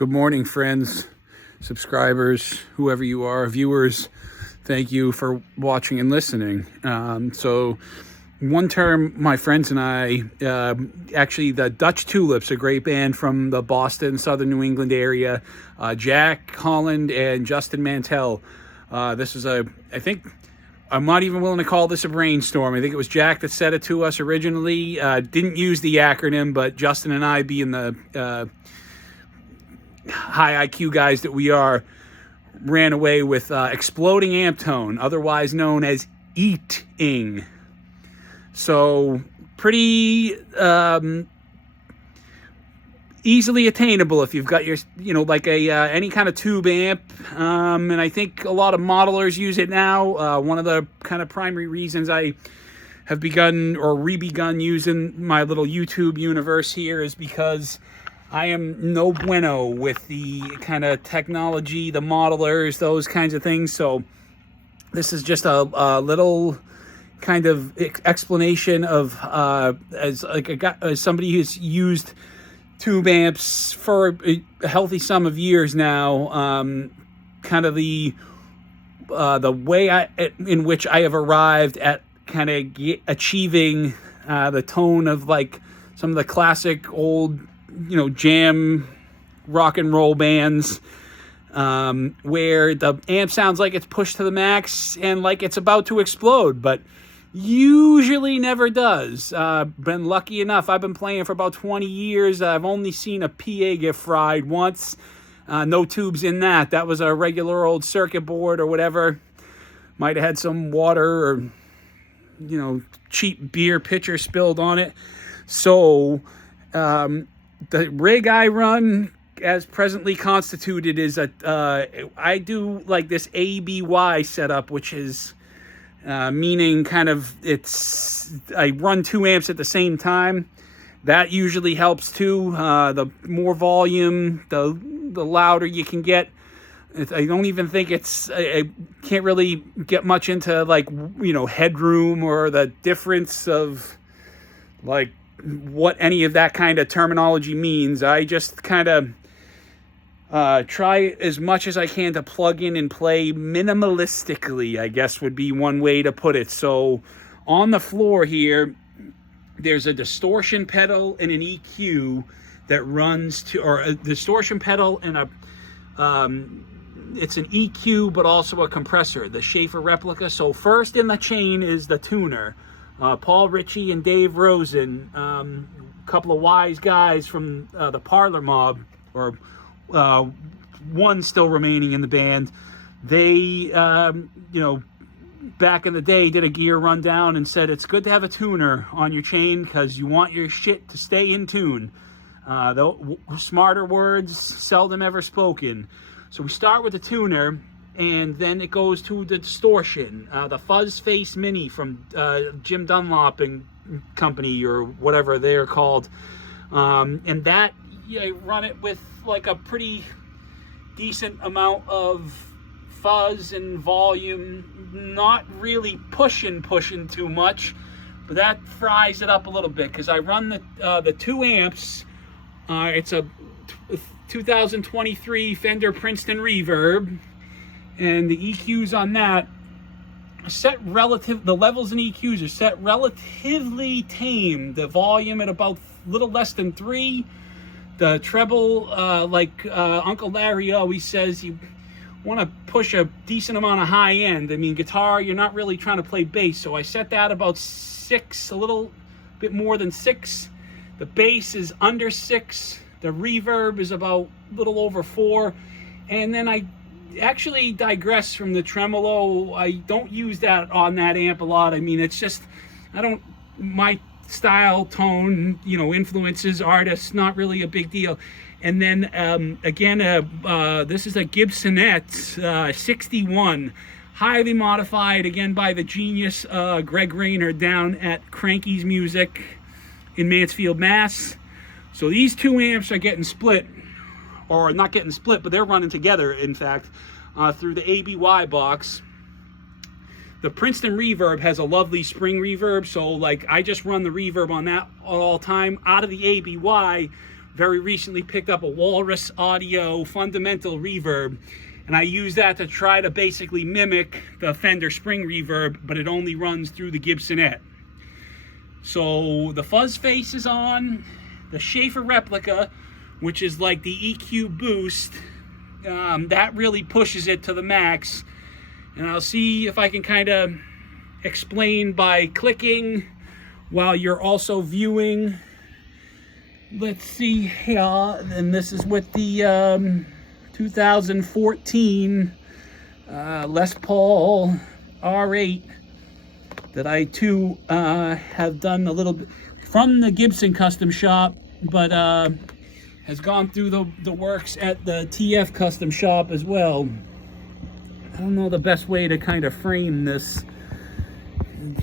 Good morning, friends, subscribers, whoever you are, viewers. Thank you for watching and listening. So one term, my friends and I, actually the Dutch Tulips, a great band from the Boston, Southern New England area, Jack Holland and Justin Mantell. This is I think, I'm not even willing to call this a brainstorm. I think it was Jack that said it to us originally. Didn't use the acronym, but Justin and I, being the high IQ guys that we are, ran away with exploding amp tone, otherwise known as EAT-ing. So pretty easily attainable if you've got your, like any kind of tube amp. And I think a lot of modelers use it now. One of the kind of primary reasons I have begun or re-begun using my little YouTube universe here is because I am no bueno with the kind of technology, the modelers, those kinds of things. So this is just a little kind of explanation of as somebody who's used tube amps for a healthy sum of years now. Kind of the way in which I have arrived at kind of achieving the tone of like some of the classic old, jam rock and roll bands, where the amp sounds like it's pushed to the max and like it's about to explode, but usually never does. Been lucky enough. I've been playing for about 20 years. I've only seen a PA get fried once. No tubes in that. That was a regular old circuit board or whatever. Might have had some water or, cheap beer pitcher spilled on it. So, the rig I run, as presently constituted, is I do like this ABY setup, which is meaning kind of I run two amps at the same time. That usually helps too. The more volume, the louder you can get. I don't even think I can't really get much into like, headroom or the difference of like what any of that kind of terminology means. I just kind of try as much as I can to plug in and play minimalistically, I guess would be one way to put it. So on the floor here, there's a distortion pedal and an EQ that runs to, or a distortion pedal and it's an EQ, but also a compressor, the Schaefer replica. So first in the chain is the tuner. Paul Ritchie and Dave Rosen, a couple of wise guys from the Parlor Mob, or one still remaining in the band. They, back in the day, did a gear rundown and said it's good to have a tuner on your chain because you want your shit to stay in tune. Smarter words seldom ever spoken. So we start with the tuner, and then it goes to the distortion, the Fuzz Face Mini from Jim Dunlop and Company, or whatever they're called. And that, I run it with like a pretty decent amount of fuzz and volume, not really pushing too much, but that fries it up a little bit because I run the two amps. It's a 2023 Fender Princeton Reverb, and the EQs on that the levels in EQs are set relatively tame. The volume at about little less than 3. The treble, like Uncle Larry always says, you want to push a decent amount of high end. I mean, guitar, you're not really trying to play bass, so I set that about 6, a little bit more than 6. The bass is under 6. The reverb is about a little over 4. And then I actually digress from the tremolo. I don't use that on that amp a lot. I mean, it's just, my style, tone, influences, artists, not really a big deal. And then, again, this is a Gibsonette 61, highly modified, again, by the genius Greg Rayner down at Cranky's Music in Mansfield, Mass. So these two amps are getting split, or not getting split, but they're running together, in fact, through the ABY box. The Princeton Reverb has a lovely spring reverb, so like I just run the reverb on that all time out of the ABY. very recently picked up a Walrus Audio fundamental reverb, and I use that to try to basically mimic the Fender spring reverb, but it only runs through the Gibsonette. So the fuzz face is on, the Schaefer replica, which is like the EQ boost, that really pushes it to the max. And I'll see if I can kind of explain by clicking while you're also viewing. Let's see here, and this is with the 2014 Les Paul R8 that I too have done a little bit from the Gibson custom shop, but has gone through the works at the TF custom shop as well. I don't know the best way to kind of frame this.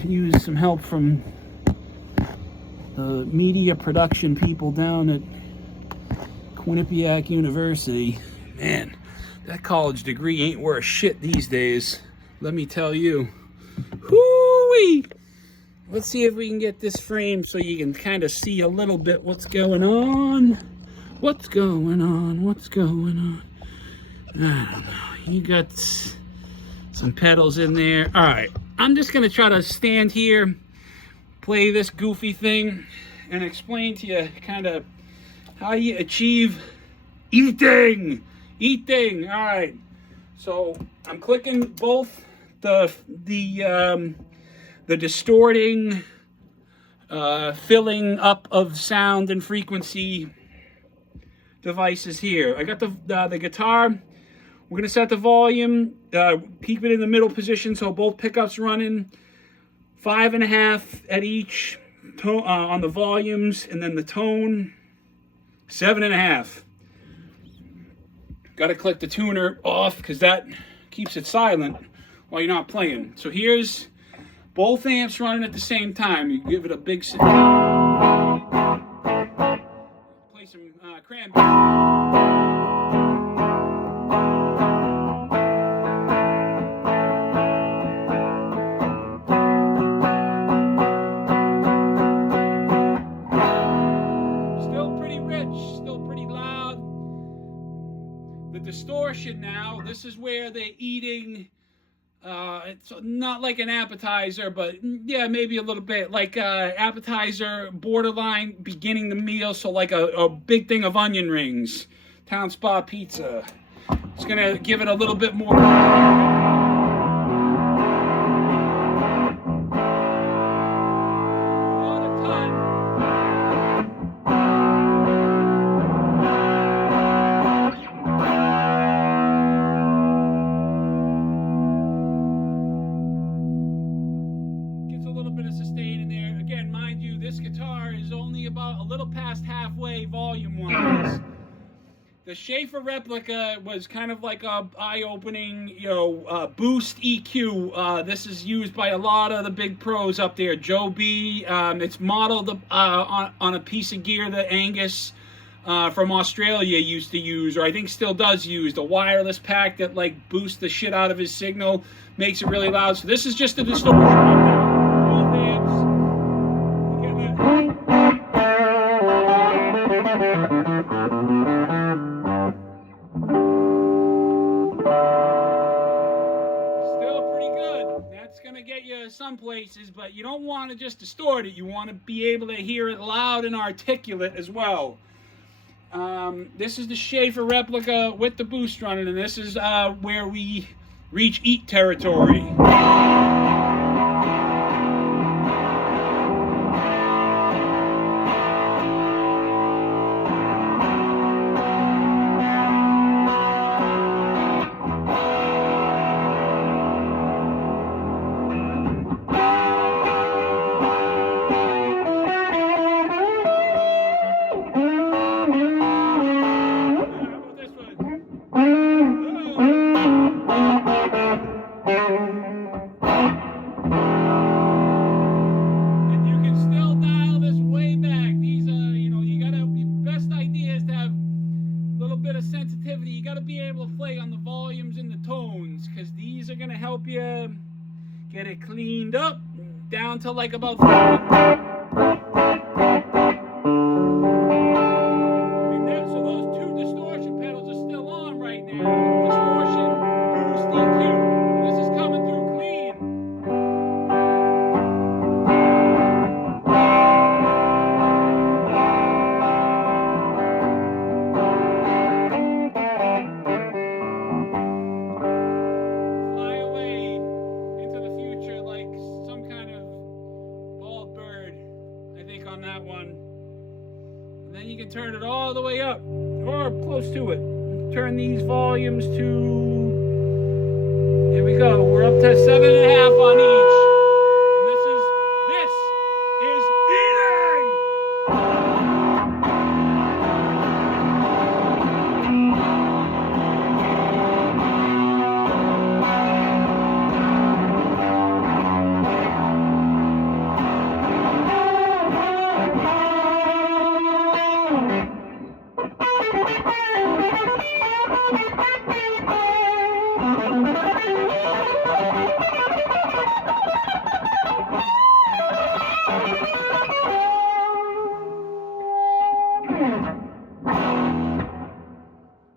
Use some help from the media production people down at Quinnipiac University. Man, that college degree ain't worth shit these days, let me tell you. Hoo-wee! Let's see if we can get this framed so you can kind of see a little bit what's going on. What's going on? What's going on? I don't know. You got some pedals in there. All right, I'm just gonna try to stand here, play this goofy thing, and explain to you kind of how you achieve eating. All right, so I'm clicking both the distorting, filling up of sound and frequency devices here. I got the guitar. We're gonna set the volume, keep it in the middle position so both pickups running. 5.5 at each tone, on the volumes, and then the tone 7.5. Got to click the tuner off because that keeps it silent while you're not playing. So here's both amps running at the same time. You give it a big play some Cranberry. Distortion now, this is where they're eating, it's not like an appetizer, but yeah, maybe a little bit like appetizer, borderline beginning the meal, so like a big thing of onion rings, Town Spa pizza. It's gonna give it a little bit more. This guitar is only about a little past halfway volume-wise. The Schaefer replica was kind of like a eye-opening, boost EQ. This is used by a lot of the big pros up there. Joe B. It's modeled on a piece of gear that Angus from Australia used to use, or I think still does use, the wireless pack that like boosts the shit out of his signal, makes it really loud. So this is just a distortion right now. Both amps. Get you some places, but you don't want to just distort it. You want to be able to hear it loud and articulate as well. This is the Schaefer replica with the boost running, and this is where we reach eat territory. Sensitivity, you got to be able to play on the volumes and the tones, because these are going to help you get it cleaned up down to like about 30. all the way up, or close to it. Turn these volumes to, here we go, we're up to 7.5 on each. And this is eating!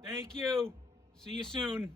Thank you. See you soon.